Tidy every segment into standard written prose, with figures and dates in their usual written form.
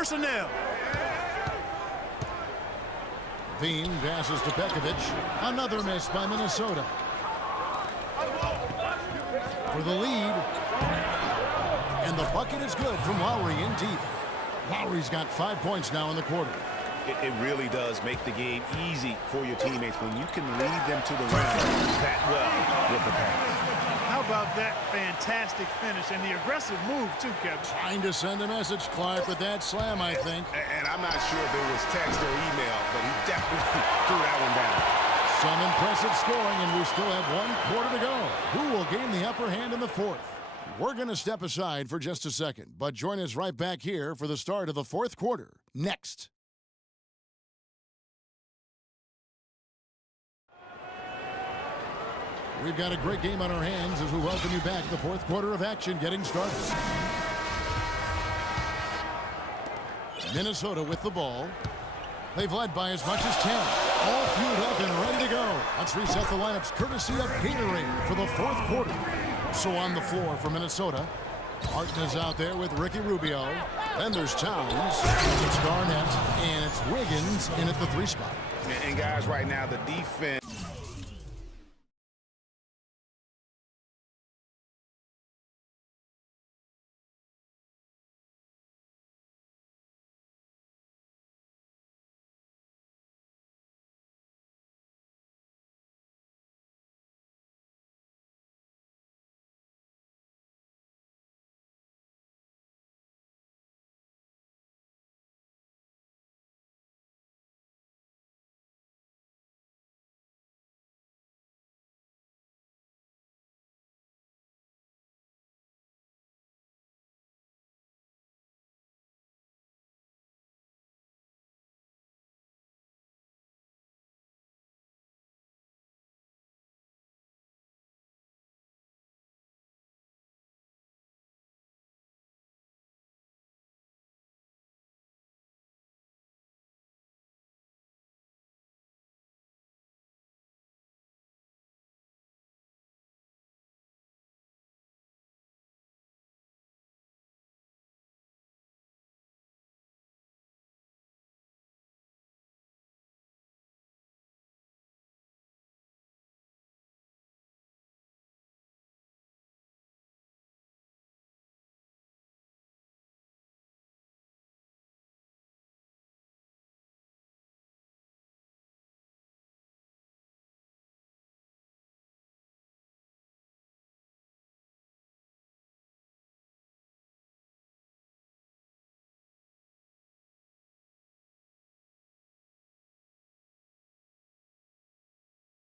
personnel. Bean passes to Pekovic. Another miss by Minnesota. For the lead. And the bucket is good from Lowry in deep. Lowry's got 5 points now in the quarter. It really does make the game easy for your teammates when you can lead them to the rim that well with the pass. How about that fantastic finish and the aggressive move, too, Kevin? Trying to send a message, Clark, with that slam, I think. And I'm not sure if it was text or email, but he definitely threw that one down. Some impressive scoring, and we still have 1 quarter to go. Who will gain the upper hand in the fourth? We're going to step aside for just a second, but join us right back here for the start of the fourth quarter. Next. We've got a great game on our hands as we welcome you back. The fourth quarter of action getting started. Minnesota with the ball. They've led by as much as 10. All fueled up and ready to go. Let's reset the lineups courtesy of Gatorade for the fourth quarter. So on the floor for Minnesota, Martin is out there with Ricky Rubio. Then there's Towns. It's Garnett. And it's Wiggins in at the 3 spot. And guys, right now, the defense.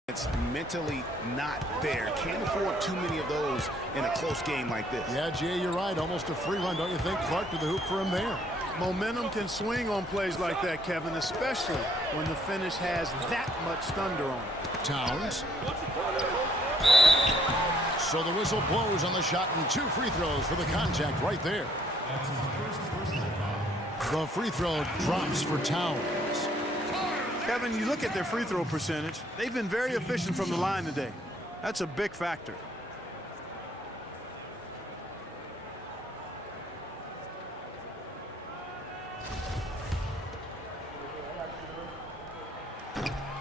It's mentally not there. Can't afford too many of those in a close game like this. Yeah, Jay, you're right. Almost a free run, don't you think? Clark to the hoop for him there. Momentum can swing on plays like that, Kevin, especially when the finish has that much thunder on it. Towns. So the whistle blows on the shot and 2 free throws for the contact right there. The free throw drops for Towns. Kevin, you look at their free throw percentage. They've been very efficient from the line today. That's a big factor.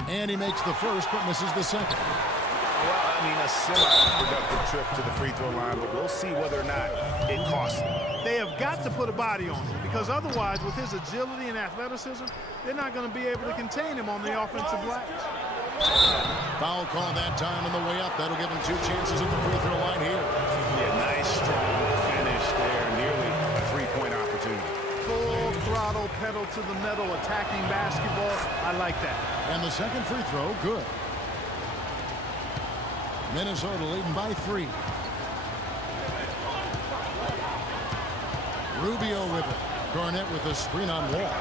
And he makes the first but misses the second. Well, I mean, a semi-productive trip to the free throw line, but we'll see whether or not it costs him. They have got to put a body on him because otherwise, with his agility and athleticism, they're not going to be able to contain him on the offensive glass. Foul call that time on the way up. That'll give him 2 chances at the free throw line here. Yeah, nice, strong finish there. Nearly a 3-point opportunity. Full throttle, pedal to the metal, attacking basketball. I like that. And the second free throw, good. Minnesota leading by 3. Rubio with it. Garnett with a screen on Wall.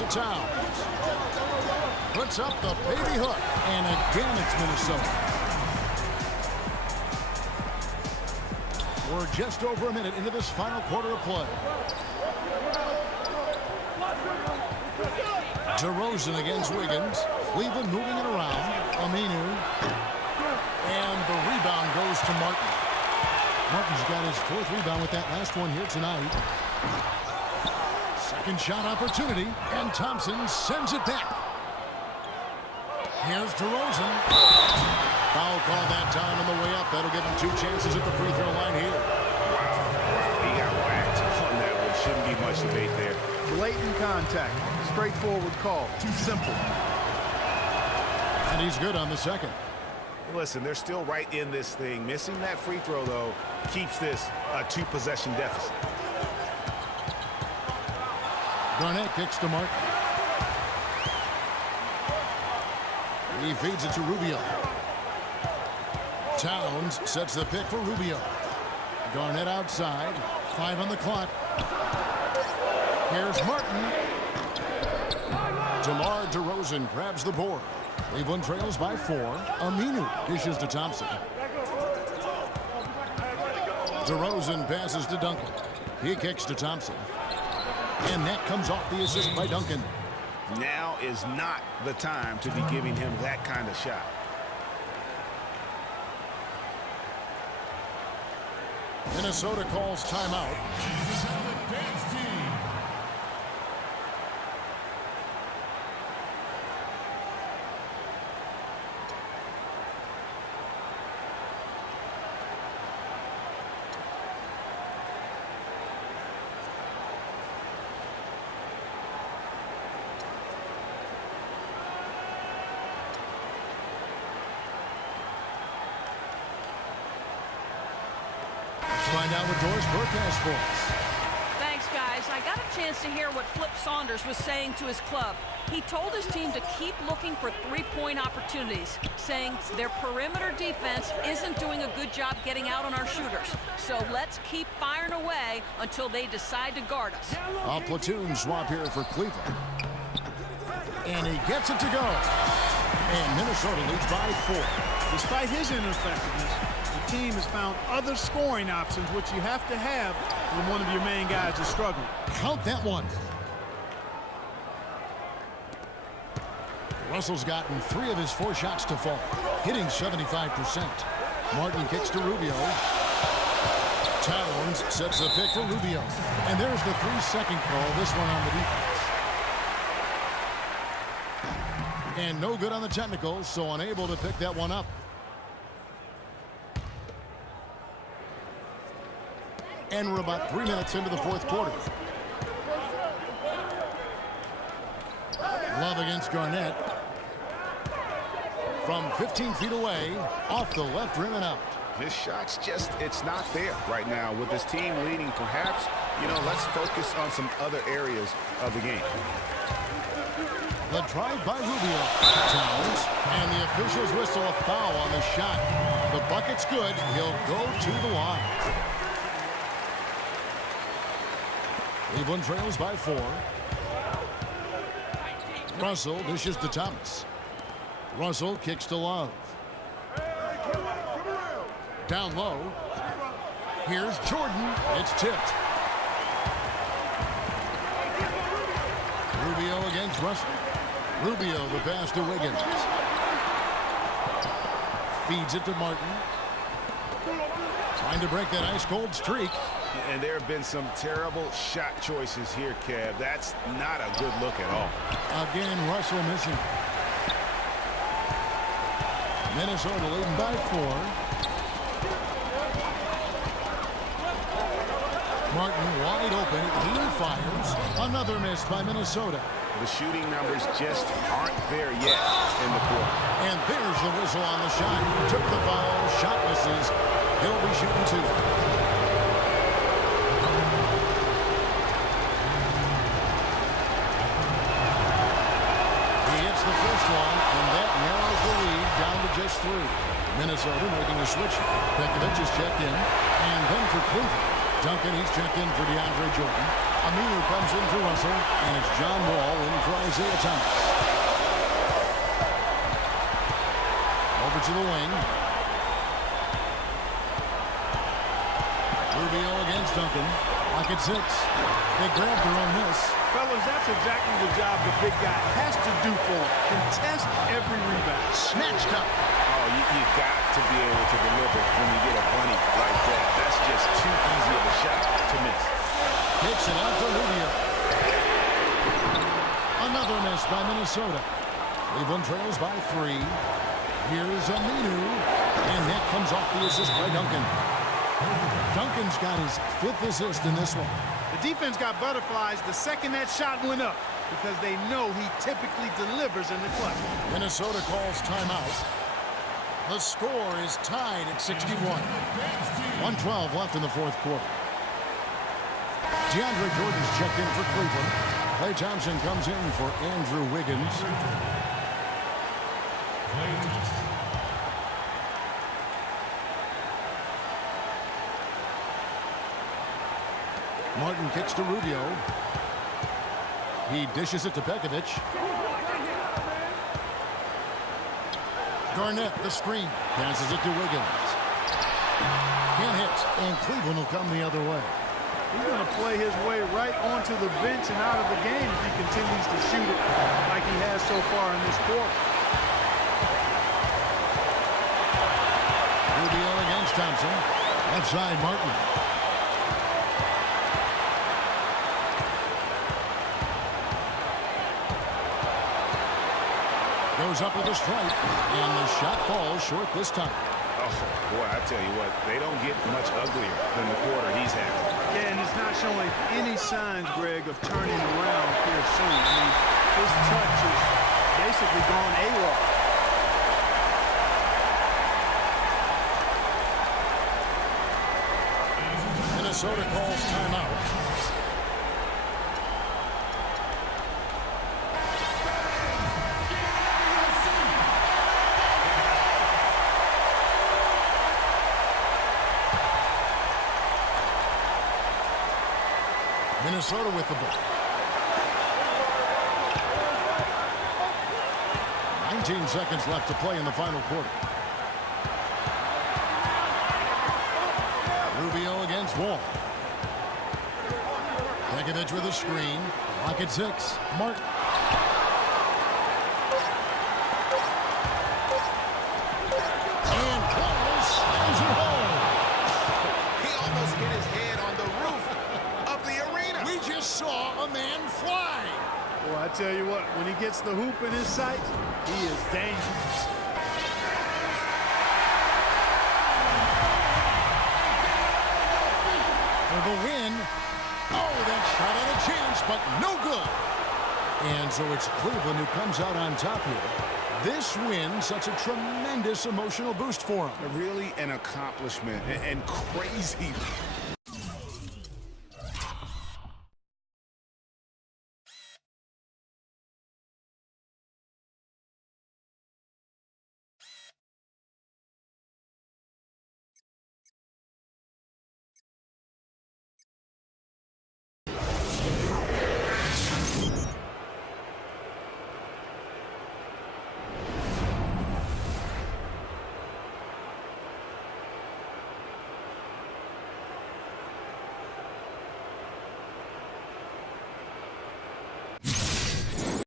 to Towns. Puts up the baby hook. And again, it's Minnesota. We're just over a minute into this final quarter of play. DeRozan against Wiggins. Cleveland moving it around. Aminu. And the rebound goes to Martin. Martin's got his 4th rebound with that last one here tonight. Second shot opportunity. And Thompson sends it back. Here's DeRozan. Foul call that time on the way up. That'll give him 2 chances at the free throw line here. Wow. He got whacked on that one. Shouldn't be much debate there. Blatant contact. Straightforward call. Too simple. And he's good on the second. Listen, they're still right in this thing. Missing that free throw, though, keeps this a 2-possession deficit. Garnett kicks to Martin. He feeds it to Rubio. Towns sets the pick for Rubio. Garnett outside. 5 on the clock. Here's Martin. DeMar DeRozan grabs the board. Cleveland trails by 4. Aminu dishes to Thompson. DeRozan passes to Duncan. He kicks to Thompson. And that comes off the assist by Duncan. Now is not the time to be giving him that kind of shot. Minnesota calls timeout. Find out what Doris Burke has for us. Thanks, guys. I got a chance to hear what Flip Saunders was saying to his club. He told his team to keep looking for 3-point opportunities, saying their perimeter defense isn't doing a good job getting out on our shooters. So let's keep firing away until they decide to guard us. A platoon swap here for Cleveland. And he gets it to go. And Minnesota leads by 4. Despite his ineffectiveness, the team has found other scoring options, which you have to have when one of your main guys is struggling. Count that one. Russell's gotten 3 of his 4 shots to fall, hitting 75%. Martin kicks to Rubio. Towns sets the pick for Rubio. And there's the 3-second call, this one on the defense. And no good on the technical, so unable to pick that one up. And we're about 3 minutes into the 4th quarter. Love against Garnett. From 15 feet away, off the left rim and out. His shot's just, it's not there right now. With his team leading, perhaps, let's focus on some other areas of the game. The drive by Rubio. Towns. And the officials whistle a foul on the shot. The bucket's good. He'll go to the line. Cleveland trails by 4. Russell dishes to Thomas. Russell kicks to Love. Down low. Here's Jordan. It's tipped. Rubio against Russell. Rubio the pass to Wiggins. Feeds it to Martin. Trying to break that ice-cold streak. And there have been some terrible shot choices here, Kev. That's not a good look at all. Again, Russell missing. Minnesota leading by 4. Martin wide open. He fires. Another miss by Minnesota. The shooting numbers just aren't there yet in the quarter. And there's the whistle on the shot. Took the foul. Shot misses. He'll be shooting 2. The first one, and that narrows the lead down to just 3. Minnesota making a switch. Pekovic is checked in. And then for Cleveland. Duncan, he's checked in for DeAndre Jordan. Aminu comes in for Russell. And it's John Wall in for for Isaiah Thomas. Over to the wing. Rubio against Duncan. Lock at 6. They grab their own miss. Fellas, that's exactly the job the big guy has to do for him. Contest every rebound. Snatched up. Oh, you've got to be able to deliver when you get a bunny like that. That's just too easy of a shot to miss. Kicks it out to Rubio. Another miss by Minnesota. Cleveland trails by 3. Here's Aminu. And that comes off the assist by Duncan. Duncan's got his 5th assist in this one. The defense got butterflies the second that shot went up because they know he typically delivers in the clutch. Minnesota calls timeout. The score is tied at 61. 1:12 left in the 4th quarter. DeAndre Jordan's checked in for Cleveland. Klay Thompson comes in for Andrew Wiggins. Martin kicks to Rubio. He dishes it to Pekovic. Garnett, the screen. Passes it to Wiggins. Can't hit, and Cleveland will come the other way. He's going to play his way right onto the bench and out of the game if he continues to shoot it like he has so far in this quarter. Rubio against Thompson. Left side, Martin. Goes up with a strike, and the shot falls short this time. Oh, boy, I tell you what, they don't get much uglier than the quarter he's had. Yeah, and it's not showing any signs, Greg, of turning around here soon. I mean, his touch is basically gone AWOL. Minnesota calls timeout. Minnesota with the ball. 19 seconds left to play in the final quarter. Rubio against Wall. Pekovic with a screen. Lock at 6. Martin. And Wall slams it home. He almost hit his head on the roof of the arena. We just saw a man fly. Well, I tell you what, when he gets the hoop in his sight, he is dangerous. For the win. Oh, that shot had a chance, but no good. And so it's Cleveland who comes out on top here. This win, such a tremendous emotional boost for him. Really an accomplishment and crazy